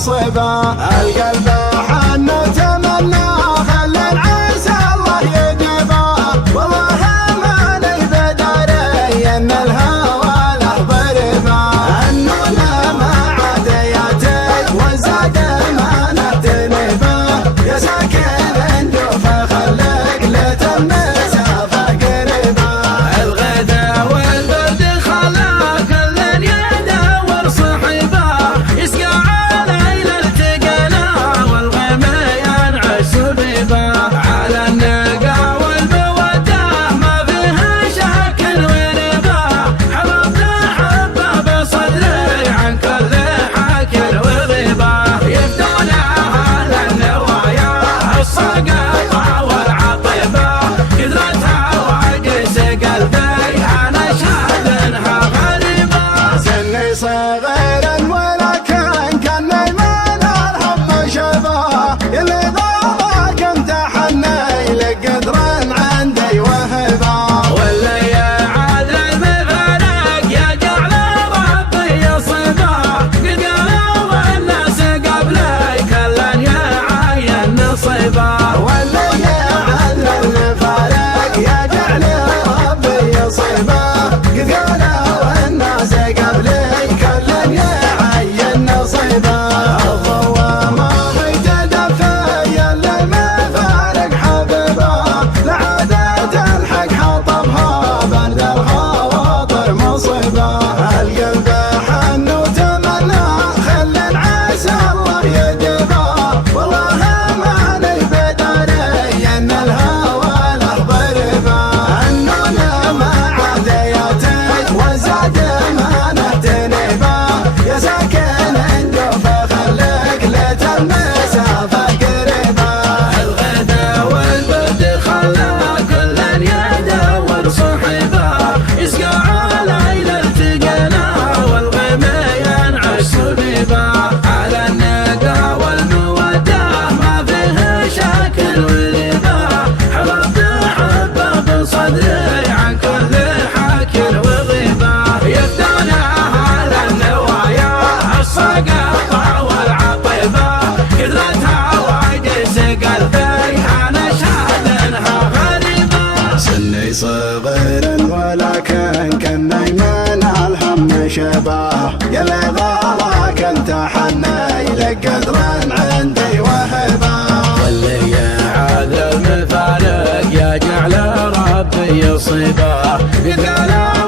نصبا. القلب حن وتمنى خلى العسى الله يجبا، والله ما لي بداري ان الهوى له ضربا. النون ما عاد ياتي وزاد ما نتنبا، يا ساكن الجوف خليك لتمسافة قربا. الغدا والبرد خلا كل يدور صحبا، يسقى على التقنا والغم ينعش بيبا. على النقا والمودة ما فيها شك وربا، حببنا حبه بصدري عن كل حك وغيبا. يبدون اهل النوايا الصقطة والعطيبة، كثرتها وعكس قلبي انا شاهدها غريبة. سني صغير ولكن كان ايمان الهم شبا، اللي ضاق امتحني لقدر عندي وهبا. واللي عاد المفارق يا جعل ربي يصبا، قد قالوا الناس قبلي كلا يعين نصيبا. واللي عدل المفارق يا جعل ربي يصيبا، قد قالوا الناس قبلي كل يعين نصيبا. الضوى ما هي تدفي الا المفارق حبيبا، لعادة الحق حطبها برد الخواطر مصيبا. القلب حن وتمنى خلى العسى الله يجبا، والله ما لي بداري ان الهوى له ضربا. النون ما عاد ياتي وزاد ما نتنبا، يا ساكن الجوف خليك لتمسافة قربا. الغدا والبرد خلا كل يدور صحبا، يسقى على التقنا والغم ينعش بيبا. على النقا والمودة ما فيها شك وربا، حببنا حبه بصدري عن كل حك وغيبا. يبدون اهل النوايا الصقطة والعطيبة، كثرتها وعكس قلبي انا شاهدها غريبة. سني صغير ولكن كان ايمان الهم شبا، يا ليظلك امتحني لقدر عندي وهبا. واللي عاد المفارق يا جعل ربي يصيبه، قد قالوا